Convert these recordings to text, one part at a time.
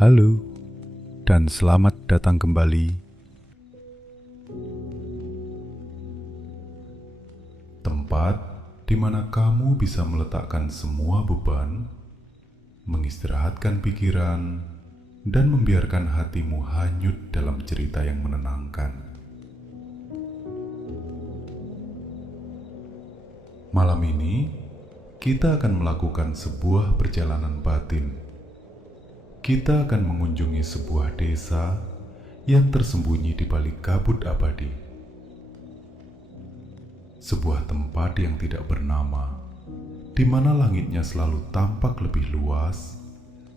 Halo, dan selamat datang kembali. Tempat di mana kamu bisa meletakkan semua beban, mengistirahatkan pikiran, dan membiarkan hatimu hanyut dalam cerita yang menenangkan. Malam ini, kita akan melakukan sebuah perjalanan batin. Kita akan mengunjungi sebuah desa yang tersembunyi di balik kabut abadi. Sebuah tempat yang tidak bernama, di mana langitnya selalu tampak lebih luas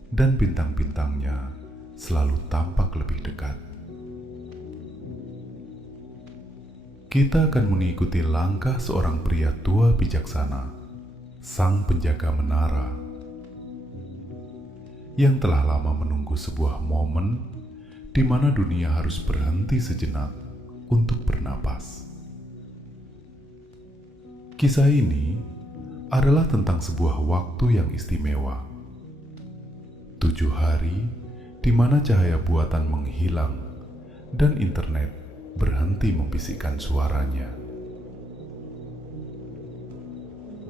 dan bintang-bintangnya selalu tampak lebih dekat. Kita akan mengikuti langkah seorang pria tua bijaksana, sang penjaga menara, yang telah lama menunggu sebuah momen di mana dunia harus berhenti sejenak untuk bernapas. Kisah ini adalah tentang sebuah waktu yang istimewa. 7 hari di mana cahaya buatan menghilang dan internet berhenti membisikkan suaranya.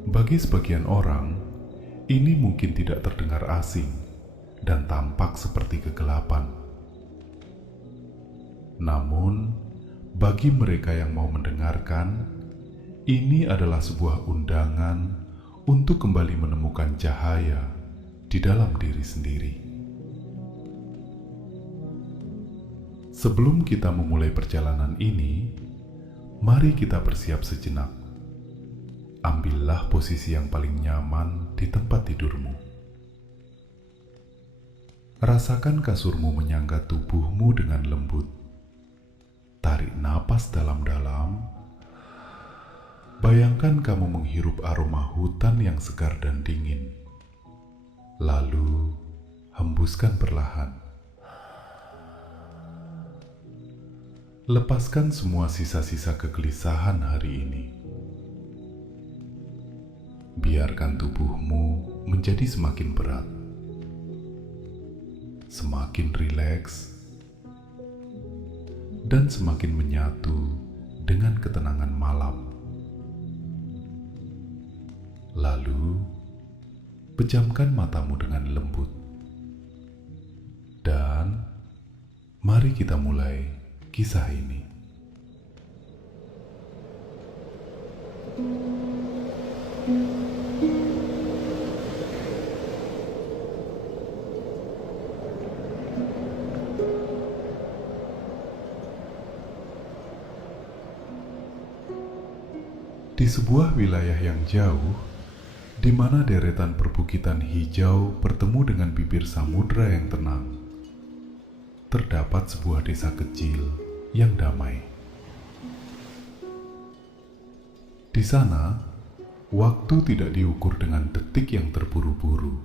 Bagi sebagian orang, ini mungkin tidak terdengar asing dan tampak seperti kegelapan. Namun, bagi mereka yang mau mendengarkan, ini adalah sebuah undangan untuk kembali menemukan cahaya di dalam diri sendiri. Sebelum kita memulai perjalanan ini, mari kita bersiap sejenak. Ambillah posisi yang paling nyaman di tempat tidurmu. Rasakan kasurmu menyangga tubuhmu dengan lembut. Tarik napas dalam-dalam. Bayangkan kamu menghirup aroma hutan yang segar dan dingin. Lalu, hembuskan perlahan. Lepaskan semua sisa-sisa kegelisahan hari ini. Biarkan tubuhmu menjadi semakin berat, semakin rileks, dan semakin menyatu dengan ketenangan malam. Lalu, pejamkan matamu dengan lembut. Dan mari kita mulai kisah ini. Di sebuah wilayah yang jauh, di mana deretan perbukitan hijau bertemu dengan bibir samudra yang tenang, terdapat sebuah desa kecil yang damai. Di sana, waktu tidak diukur dengan detik yang terburu-buru,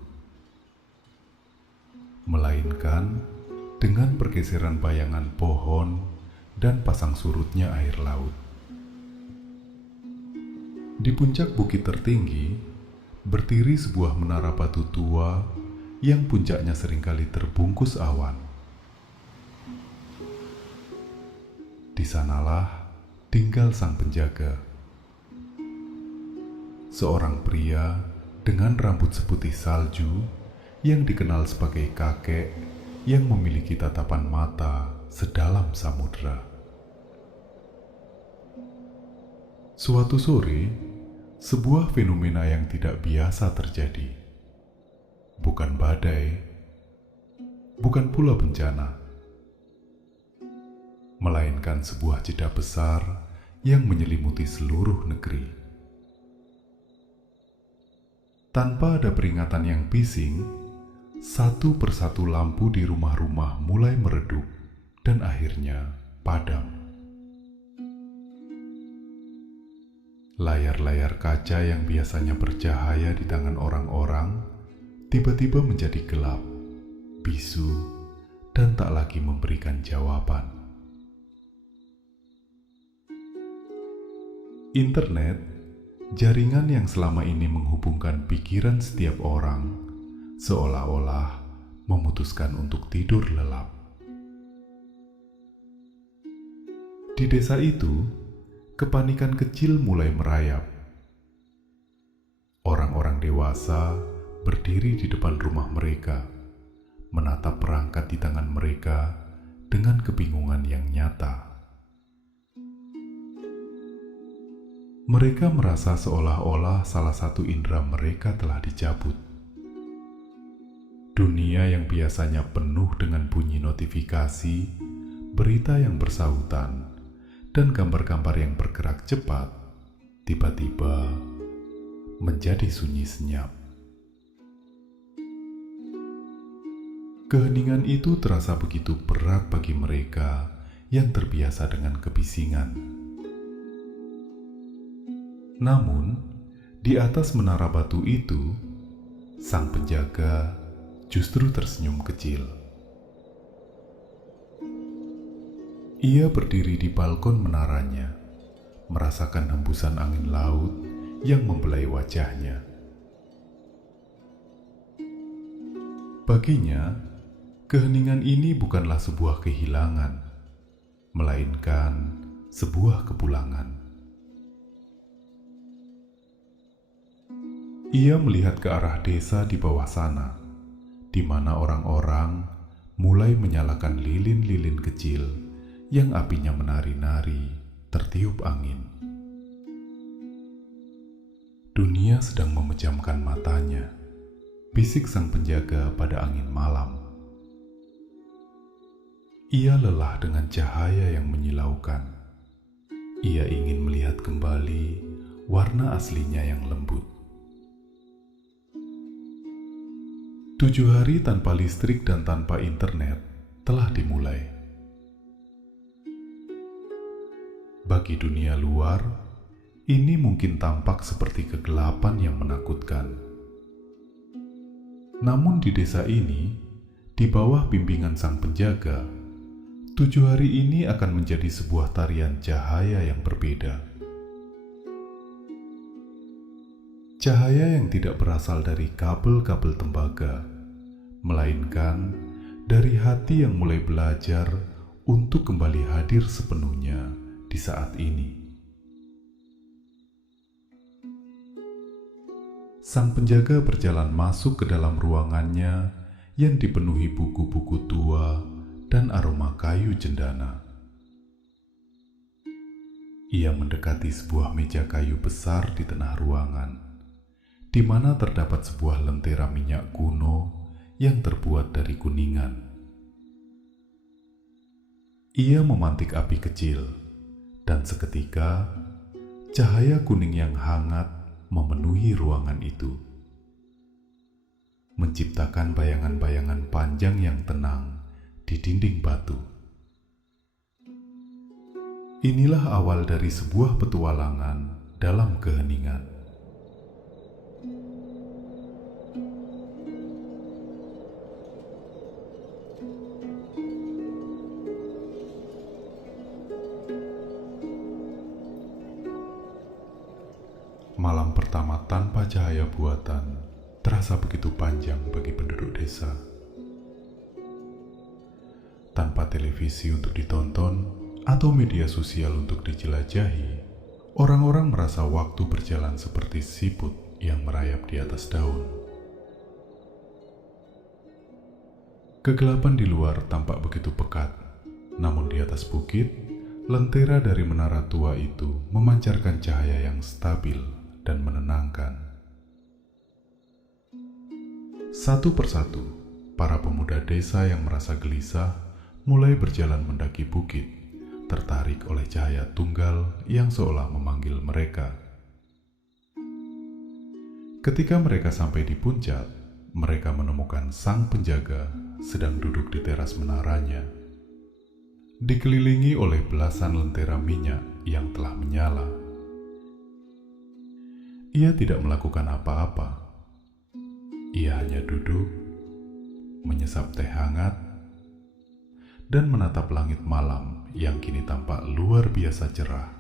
melainkan dengan pergeseran bayangan pohon dan pasang surutnya air laut. Di puncak bukit tertinggi, berdiri sebuah menara batu tua yang puncaknya seringkali terbungkus awan. Di sanalah tinggal sang penjaga, seorang pria dengan rambut seputih salju yang dikenal sebagai kakek yang memiliki tatapan mata sedalam samudra. Suatu sore, sebuah fenomena yang tidak biasa terjadi. Bukan badai, bukan pula bencana, melainkan sebuah jeda besar yang menyelimuti seluruh negeri. Tanpa ada peringatan yang bising, satu persatu lampu di rumah-rumah mulai meredup dan akhirnya padam. Layar-layar kaca yang biasanya bercahaya di tangan orang-orang tiba-tiba menjadi gelap, bisu, dan tak lagi memberikan jawaban. Internet, jaringan yang selama ini menghubungkan pikiran setiap orang, seolah-olah memutuskan untuk tidur lelap. Di desa itu, kepanikan kecil mulai merayap. Orang-orang dewasa berdiri di depan rumah mereka, menatap perangkat di tangan mereka dengan kebingungan yang nyata. Mereka merasa seolah-olah salah satu indera mereka telah dicabut. Dunia yang biasanya penuh dengan bunyi notifikasi, berita yang bersautan, dan gambar-gambar yang bergerak cepat, tiba-tiba menjadi sunyi senyap. Keheningan itu terasa begitu berat bagi mereka yang terbiasa dengan kebisingan. Namun, di atas menara batu itu, sang penjaga justru tersenyum kecil. Ia berdiri di balkon menaranya, merasakan hembusan angin laut yang membelai wajahnya. Baginya, keheningan ini bukanlah sebuah kehilangan, melainkan sebuah kepulangan. Ia melihat ke arah desa di bawah sana, di mana orang-orang mulai menyalakan lilin-lilin kecil yang apinya menari-nari tertiup angin. Dunia sedang memejamkan matanya, bisik sang penjaga pada angin malam. Ia lelah dengan cahaya yang menyilaukan. Ia ingin melihat kembali warna aslinya yang lembut. 7 hari tanpa listrik dan tanpa internet telah dimulai. Bagi dunia luar, ini mungkin tampak seperti kegelapan yang menakutkan. Namun di desa ini, di bawah bimbingan sang penjaga, 7 hari ini akan menjadi sebuah tarian cahaya yang berbeda. Cahaya yang tidak berasal dari kabel-kabel tembaga, melainkan dari hati yang mulai belajar untuk kembali hadir sepenuhnya di saat ini. Sang penjaga berjalan masuk ke dalam ruangannya yang dipenuhi buku-buku tua dan aroma kayu cendana. Ia mendekati sebuah meja kayu besar di tengah ruangan, di mana terdapat sebuah lentera minyak kuno yang terbuat dari kuningan. Ia memantik api kecil, dan seketika cahaya kuning yang hangat memenuhi ruangan itu, menciptakan bayangan-bayangan panjang yang tenang di dinding batu. Inilah awal dari sebuah petualangan dalam keheningan. Malam pertama tanpa cahaya buatan terasa begitu panjang bagi penduduk desa. Tanpa televisi untuk ditonton atau media sosial untuk dijelajahi, orang-orang merasa waktu berjalan seperti siput yang merayap di atas daun. Kegelapan di luar tampak begitu pekat, namun di atas bukit, lentera dari menara tua itu memancarkan cahaya yang stabil dan menenangkan. Satu persatu, para pemuda desa yang merasa gelisah mulai berjalan mendaki bukit, tertarik oleh cahaya tunggal yang seolah memanggil mereka. Ketika mereka sampai di puncak, mereka menemukan sang penjaga sedang duduk di teras menaranya, dikelilingi oleh belasan lentera minyak yang telah menyala. Ia tidak melakukan apa-apa. Ia hanya duduk, menyesap teh hangat, dan menatap langit malam yang kini tampak luar biasa cerah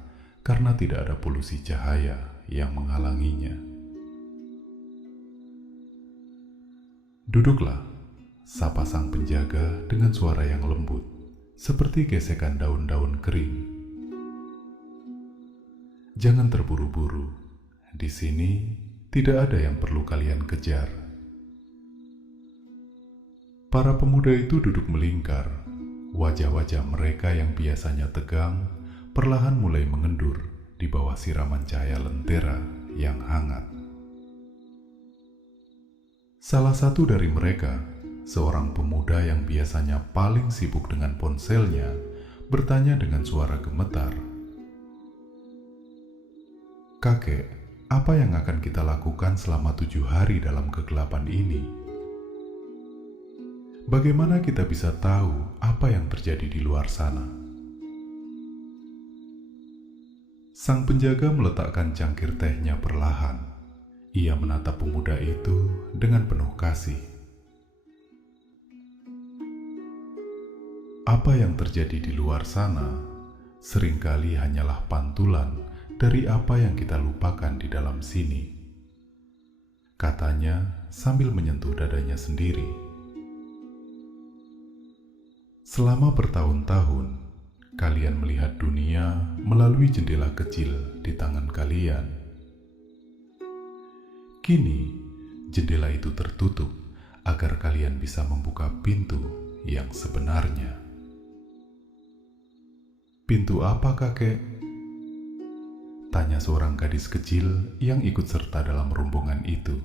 karena tidak ada polusi cahaya yang menghalanginya. "Duduklah," sapa sang penjaga dengan suara yang lembut, seperti gesekan daun-daun kering. Jangan terburu-buru. Di sini tidak ada yang perlu kalian kejar. Para pemuda itu duduk melingkar. Wajah-wajah mereka yang biasanya tegang perlahan mulai mengendur di bawah siraman cahaya lentera yang hangat. Salah satu dari mereka, seorang pemuda yang biasanya paling sibuk dengan ponselnya, bertanya dengan suara gemetar, "Kakek, apa yang akan kita lakukan selama 7 hari dalam kegelapan ini? Bagaimana kita bisa tahu apa yang terjadi di luar sana?" Sang penjaga meletakkan cangkir tehnya perlahan. Ia menatap pemuda itu dengan penuh kasih. Apa yang terjadi di luar sana seringkali hanyalah pantulan dari apa yang kita lupakan di dalam sini, katanya sambil menyentuh dadanya sendiri. Selama bertahun-tahun, kalian melihat dunia melalui jendela kecil di tangan kalian. Kini, jendela itu tertutup agar kalian bisa membuka pintu yang sebenarnya. "Pintu apa, kakek?" tanya seorang gadis kecil yang ikut serta dalam rombongan itu.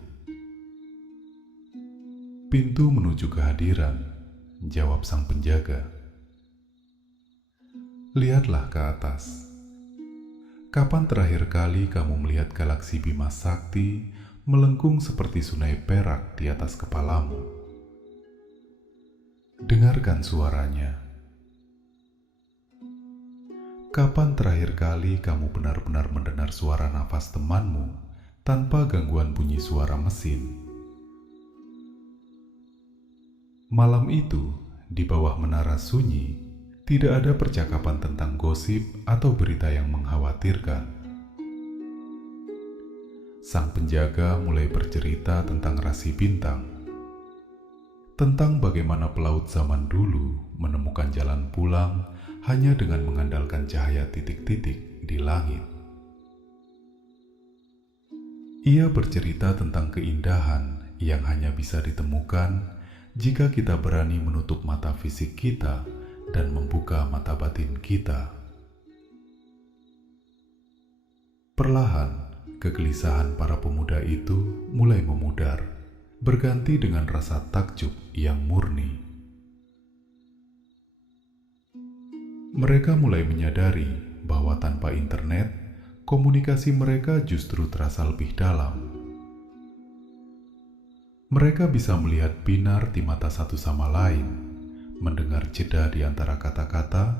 "Pintu menuju kehadiran," jawab sang penjaga. "Lihatlah ke atas. Kapan terakhir kali kamu melihat galaksi Bima Sakti melengkung seperti sungai perak di atas kepalamu? Dengarkan suaranya. Kapan terakhir kali kamu benar-benar mendengar suara nafas temanmu tanpa gangguan bunyi suara mesin? Malam itu, di bawah menara sunyi, tidak ada percakapan tentang gosip atau berita yang mengkhawatirkan. Sang penjaga mulai bercerita tentang rasi bintang, tentang bagaimana pelaut zaman dulu menemukan jalan pulang hanya dengan mengandalkan cahaya titik-titik di langit. Ia bercerita tentang keindahan yang hanya bisa ditemukan jika kita berani menutup mata fisik kita dan membuka mata batin kita. Perlahan, kegelisahan para pemuda itu mulai memudar, berganti dengan rasa takjub yang murni. Mereka mulai menyadari bahwa tanpa internet, komunikasi mereka justru terasa lebih dalam. Mereka bisa melihat binar di mata satu sama lain, mendengar jeda di antara kata-kata,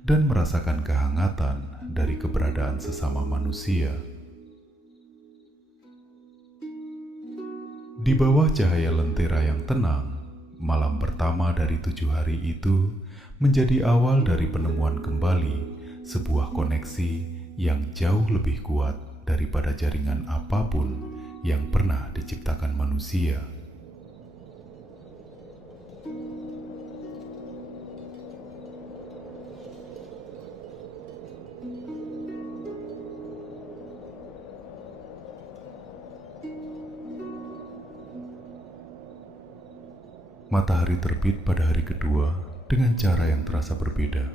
dan merasakan kehangatan dari keberadaan sesama manusia. Di bawah cahaya lentera yang tenang, malam pertama dari 7 hari itu menjadi awal dari penemuan kembali sebuah koneksi yang jauh lebih kuat daripada jaringan apapun yang pernah diciptakan manusia. Matahari terbit pada hari kedua dengan cara yang terasa berbeda.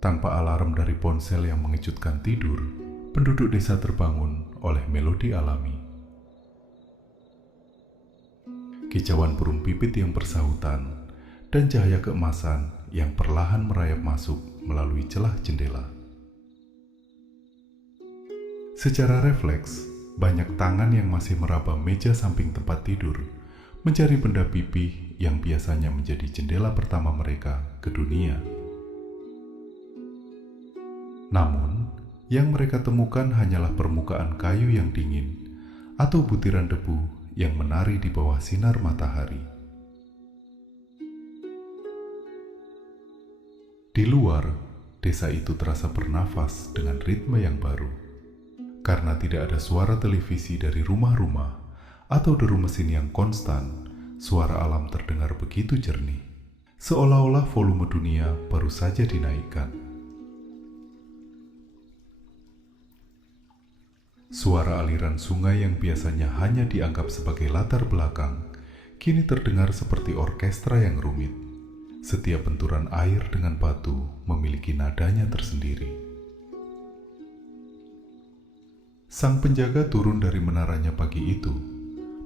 Tanpa alarm dari ponsel yang mengejutkan tidur, penduduk desa terbangun oleh melodi alami. Kicauan burung pipit yang bersahutan dan cahaya keemasan yang perlahan merayap masuk melalui celah jendela. Secara refleks, banyak tangan yang masih meraba meja samping tempat tidur mencari benda pipih yang biasanya menjadi jendela pertama mereka ke dunia. Namun, yang mereka temukan hanyalah permukaan kayu yang dingin atau butiran debu yang menari di bawah sinar matahari. Di luar, desa itu terasa bernafas dengan ritme yang baru, karena tidak ada suara televisi dari rumah-rumah atau deru mesin yang konstan Suara alam terdengar begitu jernih, seolah-olah volume dunia baru saja dinaikkan. Suara aliran sungai yang biasanya hanya dianggap sebagai latar belakang, kini terdengar seperti orkestra yang rumit. Setiap benturan air dengan batu memiliki nadanya tersendiri. Sang penjaga turun dari menaranya pagi itu,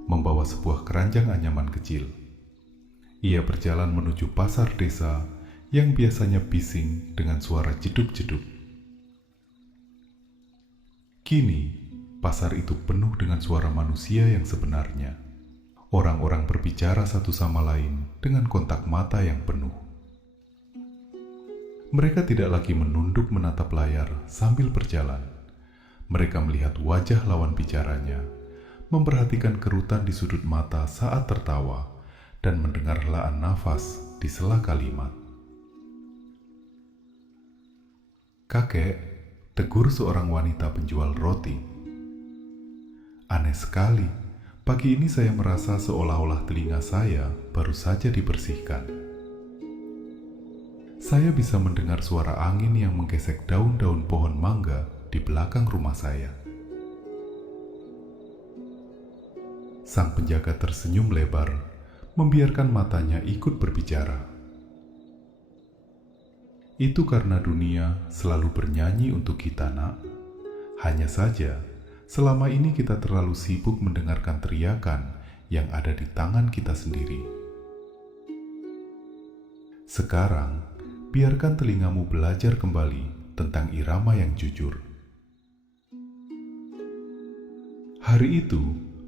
membawa sebuah keranjang anyaman kecil. Ia berjalan menuju pasar desa yang biasanya bising dengan suara jeduk-jeduk. Kini, pasar itu penuh dengan suara manusia yang sebenarnya. Orang-orang berbicara satu sama lain dengan kontak mata yang penuh. Mereka tidak lagi menunduk menatap layar sambil berjalan. Mereka melihat wajah lawan bicaranya, memperhatikan kerutan di sudut mata saat tertawa, dan mendengar helaan nafas di sela kalimat. "Kakek," tegur seorang wanita penjual roti. "Aneh sekali, pagi ini saya merasa seolah-olah telinga saya baru saja dibersihkan. Saya bisa mendengar suara angin yang menggesek daun-daun pohon mangga di belakang rumah saya." Sang penjaga tersenyum lebar, membiarkan matanya ikut berbicara. "Itu karena dunia selalu bernyanyi untuk kita, Nak. Hanya saja, selama ini kita terlalu sibuk mendengarkan teriakan yang ada di tangan kita sendiri. Sekarang, biarkan telingamu belajar kembali tentang irama yang jujur." Hari itu,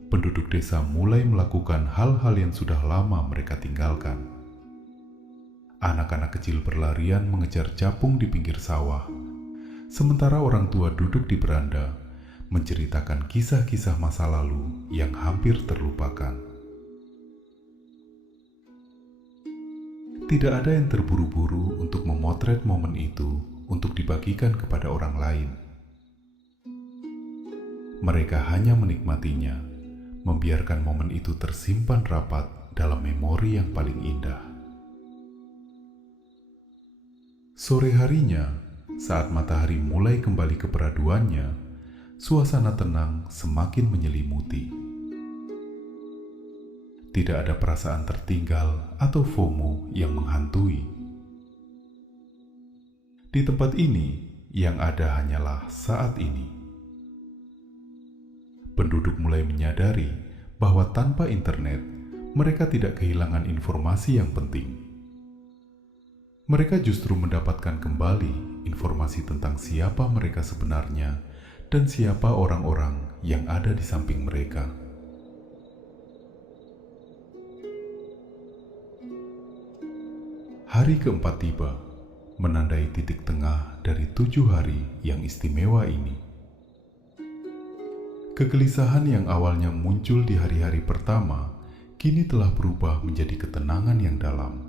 penduduk desa mulai melakukan hal-hal yang sudah lama mereka tinggalkan. Anak-anak kecil berlarian mengejar capung di pinggir sawah, sementara orang tua duduk di beranda menceritakan kisah-kisah masa lalu yang hampir terlupakan. Tidak ada yang terburu-buru untuk memotret momen itu untuk dibagikan kepada orang lain. Mereka hanya menikmatinya, membiarkan momen itu tersimpan rapat dalam memori yang paling indah. Sore harinya, saat matahari mulai kembali ke peraduannya, suasana tenang semakin menyelimuti. Tidak ada perasaan tertinggal atau FOMO yang menghantui. Di tempat ini, yang ada hanyalah saat ini. Penduduk mulai menyadari bahwa tanpa internet, mereka tidak kehilangan informasi yang penting. Mereka justru mendapatkan kembali informasi tentang siapa mereka sebenarnya dan siapa orang-orang yang ada di samping mereka. Hari keempat tiba, menandai titik tengah dari 7 hari yang istimewa ini. Kegelisahan yang awalnya muncul di hari-hari pertama, kini telah berubah menjadi ketenangan yang dalam.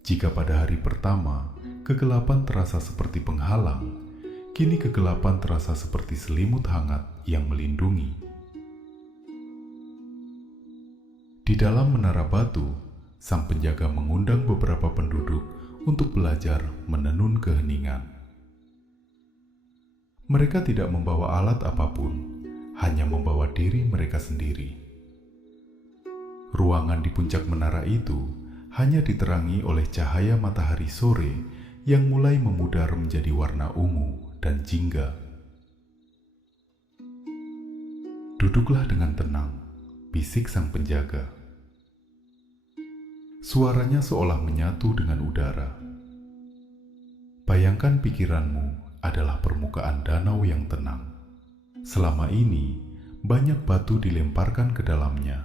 Jika pada hari pertama, kegelapan terasa seperti penghalang, kini kegelapan terasa seperti selimut hangat yang melindungi. Di dalam menara batu, sang penjaga mengundang beberapa penduduk untuk belajar menenun keheningan. Mereka tidak membawa alat apapun, hanya membawa diri mereka sendiri. Ruangan di puncak menara itu hanya diterangi oleh cahaya matahari sore yang mulai memudar menjadi warna ungu dan jingga. "Duduklah dengan tenang," bisik sang penjaga. Suaranya seolah menyatu dengan udara. "Bayangkan pikiranmu adalah permukaan danau yang tenang. Selama ini, banyak batu dilemparkan ke dalamnya.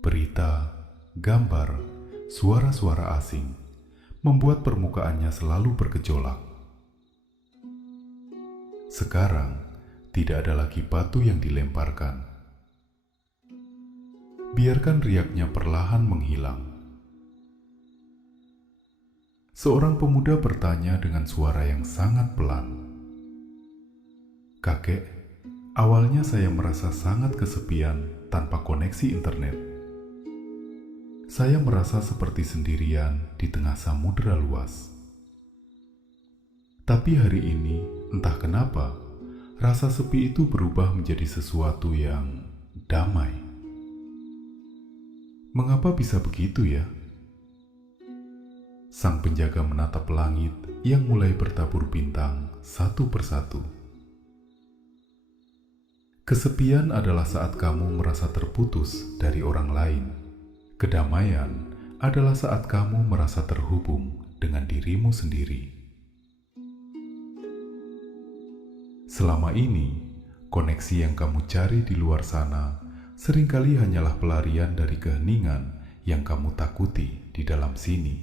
Berita, gambar, suara-suara asing membuat permukaannya selalu bergejolak. Sekarang, tidak ada lagi batu yang dilemparkan. Biarkan riaknya perlahan menghilang." Seorang pemuda bertanya dengan suara yang sangat pelan, "Kakek, Awalnya saya merasa sangat kesepian tanpa koneksi internet. Saya merasa seperti sendirian di tengah samudera luas. Tapi hari ini, entah kenapa, rasa sepi itu berubah menjadi sesuatu yang damai. Mengapa bisa begitu ya? Sang penjaga menatap langit yang mulai bertabur bintang satu persatu. Kesepian adalah saat kamu merasa terputus dari orang lain. Kedamaian adalah saat kamu merasa terhubung dengan dirimu sendiri. Selama ini, koneksi yang kamu cari di luar sana seringkali hanyalah pelarian dari keheningan yang kamu takuti di dalam sini.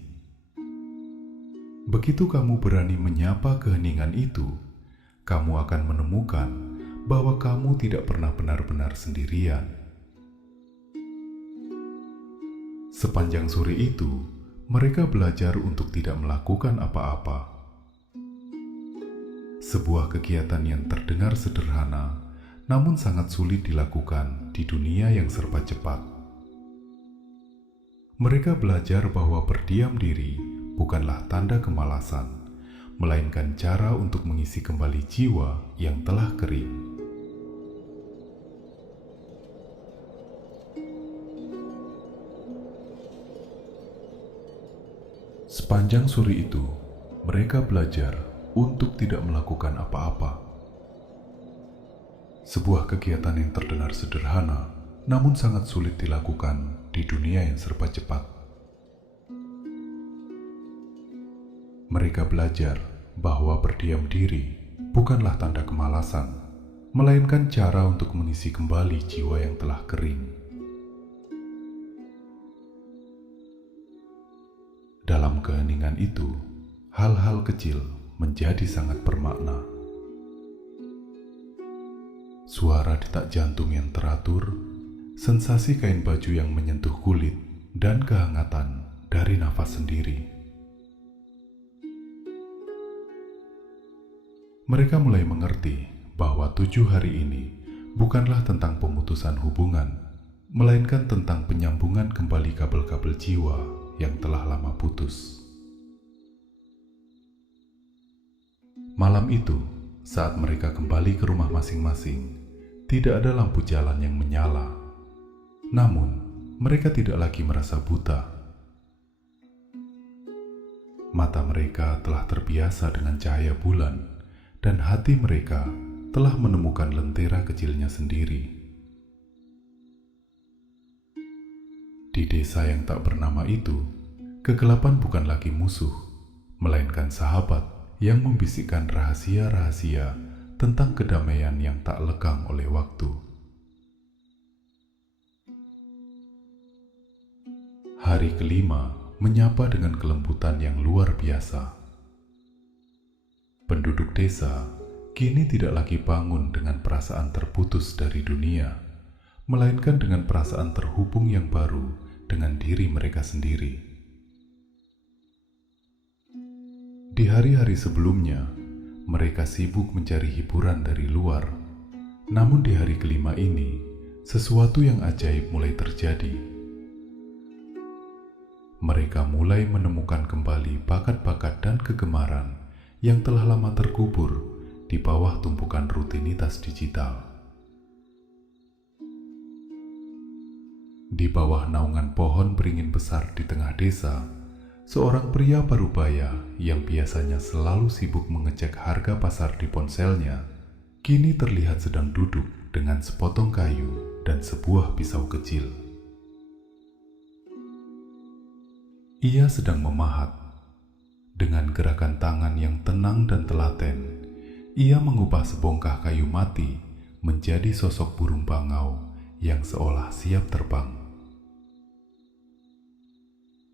Begitu kamu berani menyapa keheningan itu, kamu akan menemukan bahwa kamu tidak pernah benar-benar sendirian. Sepanjang sore itu, mereka belajar untuk tidak melakukan apa-apa. Sebuah kegiatan yang terdengar sederhana, namun sangat sulit dilakukan di dunia yang serba cepat. Mereka belajar bahwa berdiam diri bukanlah tanda kemalasan, melainkan cara untuk mengisi kembali jiwa yang telah kering. Sepanjang sore itu, mereka belajar untuk tidak melakukan apa-apa. Sebuah kegiatan yang terdengar sederhana, namun sangat sulit dilakukan di dunia yang serba cepat. Mereka belajar bahwa berdiam diri bukanlah tanda kemalasan, melainkan cara untuk mengisi kembali jiwa yang telah kering. Dalam keheningan itu, hal-hal kecil menjadi sangat bermakna. Suara detak jantung yang teratur, sensasi kain baju yang menyentuh kulit, dan kehangatan dari nafas sendiri. Mereka mulai mengerti bahwa 7 hari ini bukanlah tentang pemutusan hubungan, melainkan tentang penyambungan kembali kabel-kabel jiwa yang telah lama putus. Malam itu, saat mereka kembali ke rumah masing-masing, tidak ada lampu jalan yang menyala. Namun, mereka tidak lagi merasa buta. Mata mereka telah terbiasa dengan cahaya bulan, dan hati mereka telah menemukan lentera kecilnya sendiri. Di desa yang tak bernama itu, kegelapan bukan lagi musuh, melainkan sahabat yang membisikkan rahasia-rahasia tentang kedamaian yang tak lekang oleh waktu. Hari kelima menyapa dengan kelembutan yang luar biasa. Penduduk desa kini tidak lagi bangun dengan perasaan terputus dari dunia, melainkan dengan perasaan terhubung yang baru dengan diri mereka sendiri. Di hari-hari sebelumnya, mereka sibuk mencari hiburan dari luar. Namun di hari kelima ini, sesuatu yang ajaib mulai terjadi. Mereka mulai menemukan kembali bakat-bakat dan kegemaran yang telah lama terkubur di bawah tumpukan rutinitas digital. Di bawah naungan pohon beringin besar di tengah desa, seorang pria parubaya yang biasanya selalu sibuk mengecek harga pasar di ponselnya, kini terlihat sedang duduk dengan sepotong kayu dan sebuah pisau kecil. Ia sedang memahat. Dengan gerakan tangan yang tenang dan telaten, ia mengubah sebongkah kayu mati menjadi sosok burung bangau yang seolah siap terbang.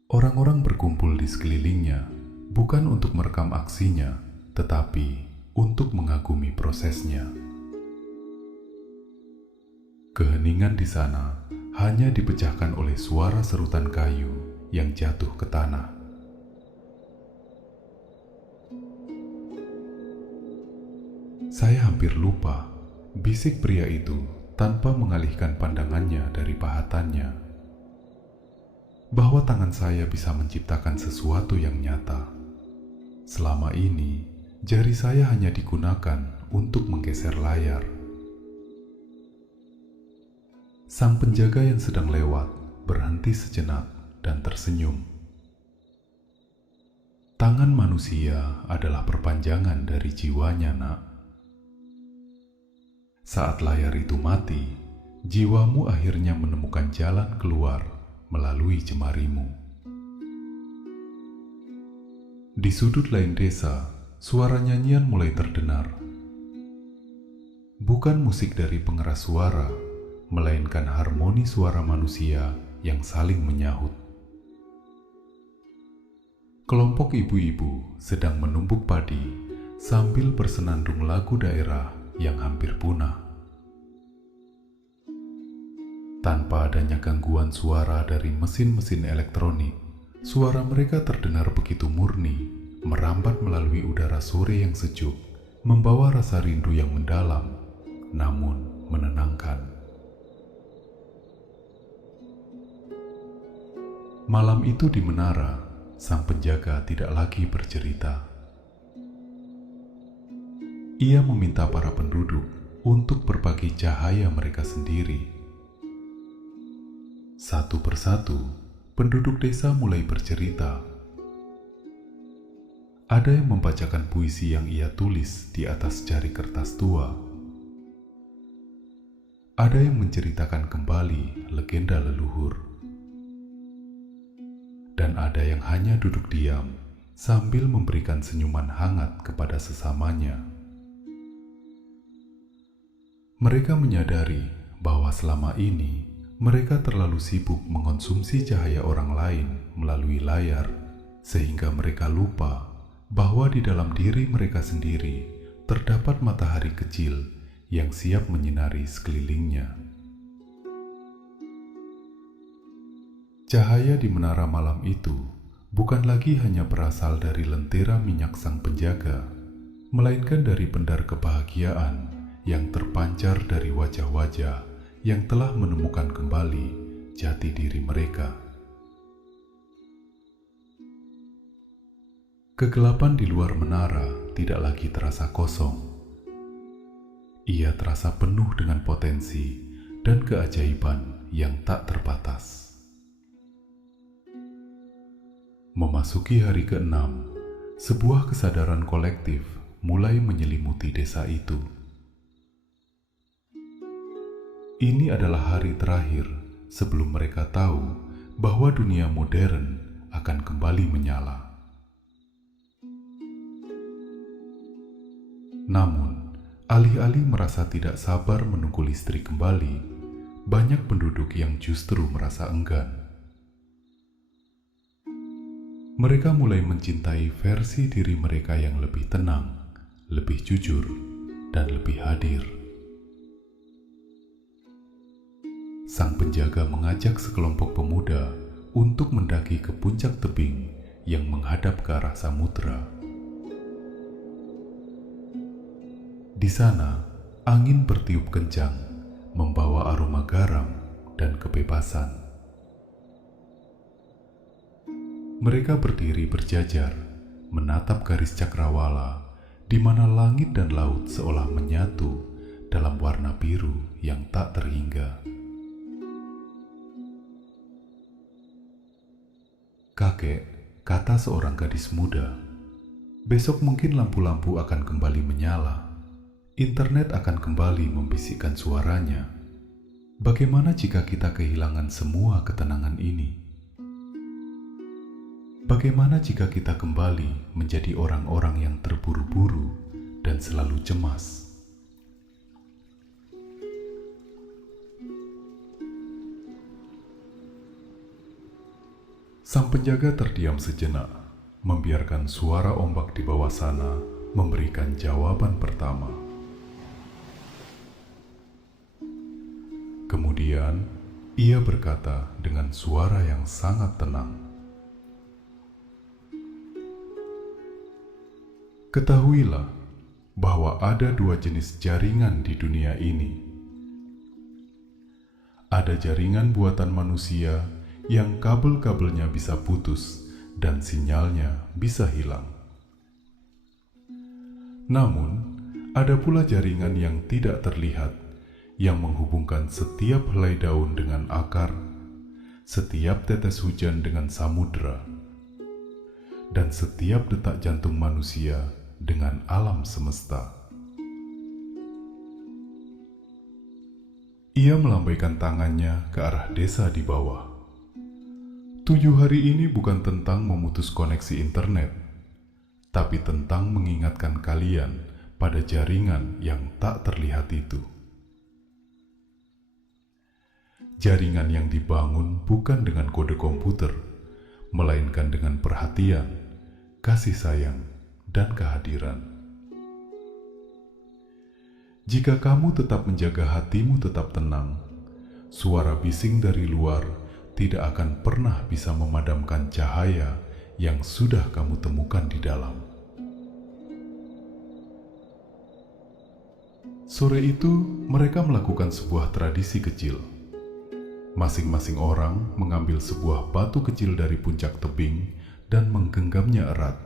Orang-orang berkumpul di sekelilingnya, bukan untuk merekam aksinya, tetapi untuk mengagumi prosesnya. Keheningan di sana hanya dipecahkan oleh suara serutan kayu yang jatuh ke tanah. Saya hampir lupa bisik pria itu tanpa mengalihkan pandangannya dari pahatannya, bahwa tangan saya bisa menciptakan sesuatu yang nyata. Selama ini, jari saya hanya digunakan untuk menggeser layar. Sang penjaga yang sedang lewat berhenti sejenak dan tersenyum. Tangan manusia adalah perpanjangan dari jiwanya, Nak. Saat layar itu mati, jiwamu akhirnya menemukan jalan keluar melalui jemarimu. Di sudut lain desa, suara nyanyian mulai terdengar. Bukan musik dari pengeras suara, melainkan harmoni suara manusia yang saling menyahut. Kelompok ibu-ibu sedang menumbuk padi sambil bersenandung lagu daerah yang hampir punah. Tanpa adanya gangguan suara dari mesin-mesin elektronik, suara mereka terdengar begitu murni, merambat melalui udara sore yang sejuk, membawa rasa rindu yang mendalam, namun menenangkan. Malam itu di menara, sang penjaga tidak lagi bercerita. Ia meminta para penduduk untuk berbagi cahaya mereka sendiri. Satu persatu, penduduk desa mulai bercerita. Ada yang membacakan puisi yang ia tulis di atas jari kertas tua. Ada yang menceritakan kembali legenda leluhur. Dan ada yang hanya duduk diam sambil memberikan senyuman hangat kepada sesamanya. Mereka menyadari bahwa selama ini mereka terlalu sibuk mengonsumsi cahaya orang lain melalui layar, sehingga mereka lupa bahwa di dalam diri mereka sendiri terdapat matahari kecil yang siap menyinari sekelilingnya. Cahaya di menara malam itu bukan lagi hanya berasal dari lentera minyak sang penjaga, melainkan dari pendar kebahagiaan yang terpancar dari wajah-wajah yang telah menemukan kembali jati diri mereka. Kegelapan di luar menara tidak lagi terasa kosong. Ia terasa penuh dengan potensi dan keajaiban yang tak terbatas. Memasuki hari ke-6, sebuah kesadaran kolektif mulai menyelimuti desa itu. Ini adalah hari terakhir sebelum mereka tahu bahwa dunia modern akan kembali menyala. Namun, alih-alih merasa tidak sabar menunggu listrik kembali, banyak penduduk yang justru merasa enggan. Mereka mulai mencintai versi diri mereka yang lebih tenang, lebih jujur, dan lebih hadir. Sang penjaga mengajak sekelompok pemuda untuk mendaki ke puncak tebing yang menghadap ke arah samudra. Di sana, angin bertiup kencang, membawa aroma garam dan kebebasan. Mereka berdiri berjajar, menatap garis cakrawala, di mana langit dan laut seolah menyatu dalam warna biru yang tak terhingga. "Kakek," kata seorang gadis muda, "besok mungkin lampu-lampu akan kembali menyala. Internet akan kembali membisikkan suaranya. Bagaimana jika kita kehilangan semua ketenangan ini? Bagaimana jika kita kembali menjadi orang-orang yang terburu-buru dan selalu cemas?" Sang penjaga terdiam sejenak, membiarkan suara ombak di bawah sana memberikan jawaban pertama. Kemudian, ia berkata dengan suara yang sangat tenang, "Ketahuilah bahwa ada dua jenis jaringan di dunia ini. Ada jaringan buatan manusia yang kabel-kabelnya bisa putus dan sinyalnya bisa hilang. Namun, ada pula jaringan yang tidak terlihat, yang menghubungkan setiap helai daun dengan akar, setiap tetes hujan dengan samudera, dan setiap detak jantung manusia dengan alam semesta. Ia melambaikan tangannya ke arah desa di bawah. 7 hari ini bukan tentang memutus koneksi internet, tapi tentang mengingatkan kalian pada jaringan yang tak terlihat itu. Jaringan yang dibangun bukan dengan kode komputer, melainkan dengan perhatian, kasih sayang, dan kehadiran. Jika kamu tetap menjaga hatimu tetap tenang, suara bising dari luar tidak akan pernah bisa memadamkan cahaya yang sudah kamu temukan di dalam. Sore itu, mereka melakukan sebuah tradisi kecil. Masing-masing orang mengambil sebuah batu kecil dari puncak tebing dan menggenggamnya erat,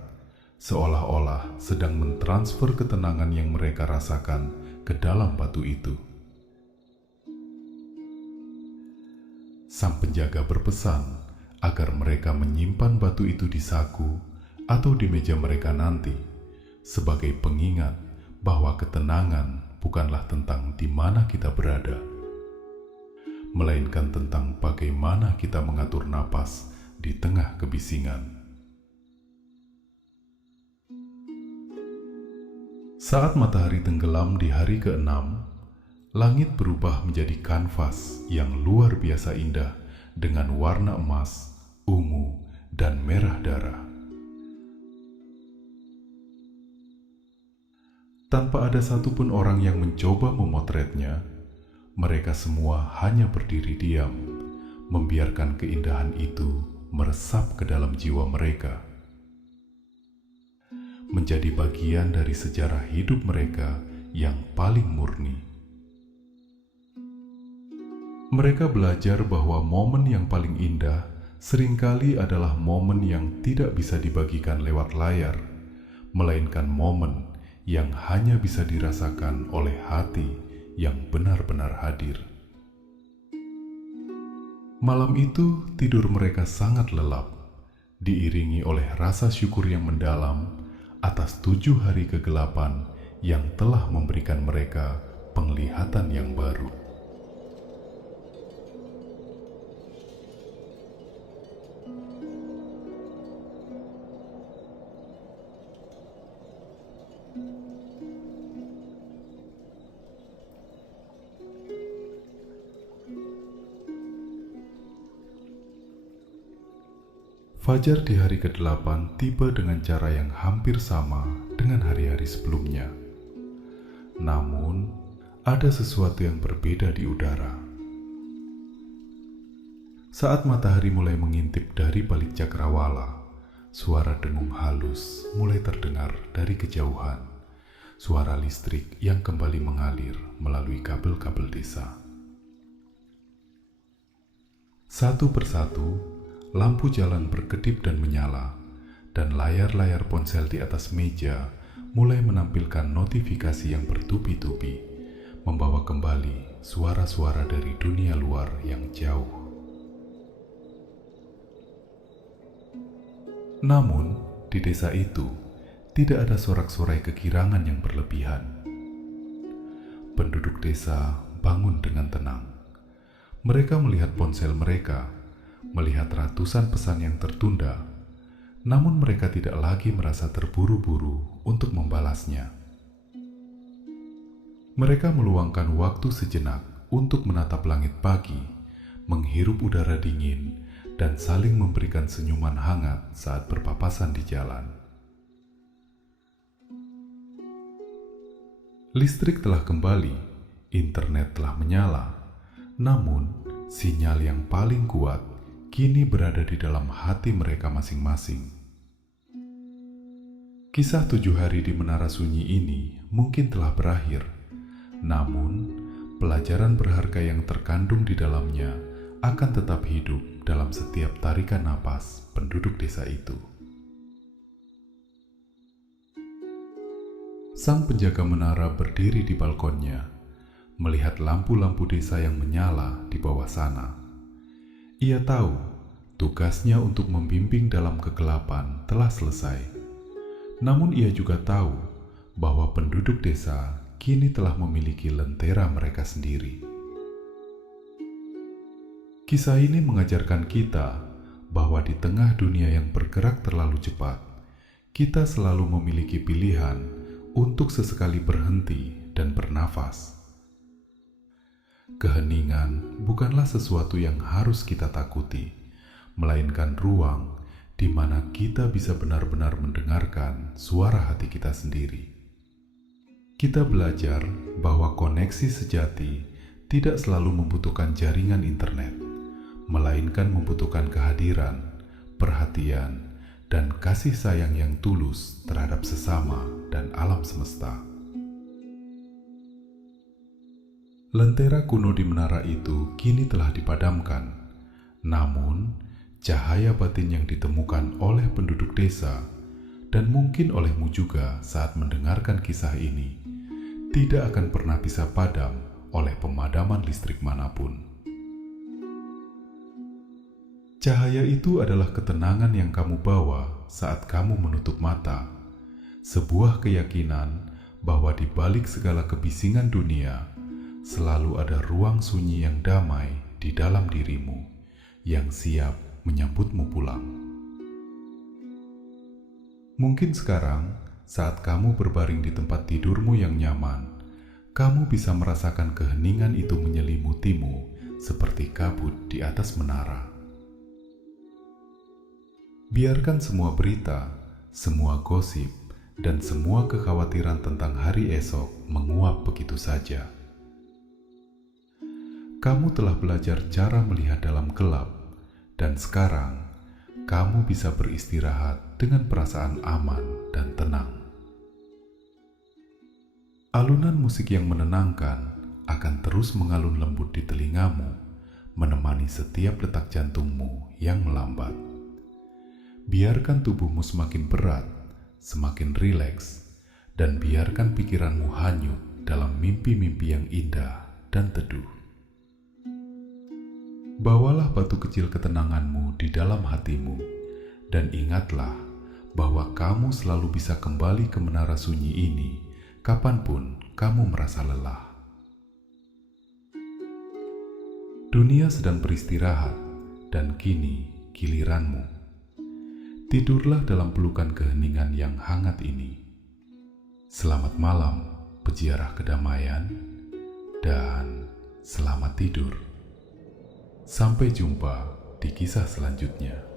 seolah-olah sedang mentransfer ketenangan yang mereka rasakan ke dalam batu itu. Sang penjaga berpesan agar mereka menyimpan batu itu di saku atau di meja mereka nanti, sebagai pengingat bahwa ketenangan bukanlah tentang di mana kita berada, melainkan tentang bagaimana kita mengatur napas di tengah kebisingan. Saat matahari tenggelam di hari ke-6, langit berubah menjadi kanvas yang luar biasa indah dengan warna emas, ungu, dan merah darah. Tanpa ada satupun orang yang mencoba memotretnya, mereka semua hanya berdiri diam, membiarkan keindahan itu meresap ke dalam jiwa mereka, menjadi bagian dari sejarah hidup mereka yang paling murni. Mereka belajar bahwa momen yang paling indah seringkali adalah momen yang tidak bisa dibagikan lewat layar, melainkan momen yang hanya bisa dirasakan oleh hati yang benar-benar hadir. Malam itu tidur mereka sangat lelap, diiringi oleh rasa syukur yang mendalam atas 7 hari kegelapan yang telah memberikan mereka penglihatan yang baru. Fajar di hari ke-8 tiba dengan cara yang hampir sama dengan hari-hari sebelumnya. Namun, ada sesuatu yang berbeda di udara. Saat matahari mulai mengintip dari balik cakrawala, suara dengung halus mulai terdengar dari kejauhan. Suara listrik yang kembali mengalir melalui kabel-kabel desa. Satu persatu, lampu jalan berkedip dan menyala, dan layar-layar ponsel di atas meja mulai menampilkan notifikasi yang bertubi-tubi, membawa kembali suara-suara dari dunia luar yang jauh. Namun, di desa itu, tidak ada sorak-sorai kegirangan yang berlebihan. Penduduk desa bangun dengan tenang. Mereka melihat ponsel mereka, melihat ratusan pesan yang tertunda, namun mereka tidak lagi merasa terburu-buru untuk membalasnya. Mereka meluangkan waktu sejenak untuk menatap langit pagi, menghirup udara dingin, dan saling memberikan senyuman hangat saat berpapasan di jalan. Listrik telah kembali, internet telah menyala, namun sinyal yang paling kuat kini berada di dalam hati mereka masing-masing. Kisah 7 hari di Menara Sunyi ini mungkin telah berakhir, namun pelajaran berharga yang terkandung di dalamnya akan tetap hidup dalam setiap tarikan napas penduduk desa itu. Sang penjaga menara berdiri di balkonnya, melihat lampu-lampu desa yang menyala di bawah sana. Ia tahu tugasnya untuk membimbing dalam kegelapan telah selesai. Namun ia juga tahu bahwa penduduk desa kini telah memiliki lentera mereka sendiri. Kisah ini mengajarkan kita bahwa di tengah dunia yang bergerak terlalu cepat, kita selalu memiliki pilihan untuk sesekali berhenti dan bernafas. Keheningan bukanlah sesuatu yang harus kita takuti, melainkan ruang di mana kita bisa benar-benar mendengarkan suara hati kita sendiri. Kita belajar bahwa koneksi sejati tidak selalu membutuhkan jaringan internet, melainkan membutuhkan kehadiran, perhatian, dan kasih sayang yang tulus terhadap sesama dan alam semesta. Lentera kuno di menara itu kini telah dipadamkan, namun cahaya batin yang ditemukan oleh penduduk desa dan mungkin olehmu juga saat mendengarkan kisah ini tidak akan pernah bisa padam oleh pemadaman listrik manapun. Cahaya itu adalah ketenangan yang kamu bawa saat kamu menutup mata, sebuah keyakinan bahwa di balik segala kebisingan dunia selalu ada ruang sunyi yang damai di dalam dirimu yang siap menyambutmu pulang. Mungkin sekarang, saat kamu berbaring di tempat tidurmu yang nyaman, kamu bisa merasakan keheningan itu menyelimutimu seperti kabut di atas menara. Biarkan semua berita, semua gosip, dan semua kekhawatiran tentang hari esok menguap begitu saja. Kamu telah belajar cara melihat dalam gelap, dan sekarang, kamu bisa beristirahat dengan perasaan aman dan tenang. Alunan musik yang menenangkan akan terus mengalun lembut di telingamu, menemani setiap detak jantungmu yang melambat. Biarkan tubuhmu semakin berat, semakin rileks, dan biarkan pikiranmu hanyut dalam mimpi-mimpi yang indah dan teduh. Bawalah batu kecil ketenanganmu di dalam hatimu, dan ingatlah bahwa kamu selalu bisa kembali ke menara sunyi ini kapanpun kamu merasa lelah. Dunia sedang beristirahat, dan kini giliranmu. Tidurlah dalam pelukan keheningan yang hangat ini. Selamat malam, peziarah kedamaian, dan selamat tidur. Sampai jumpa di kisah selanjutnya.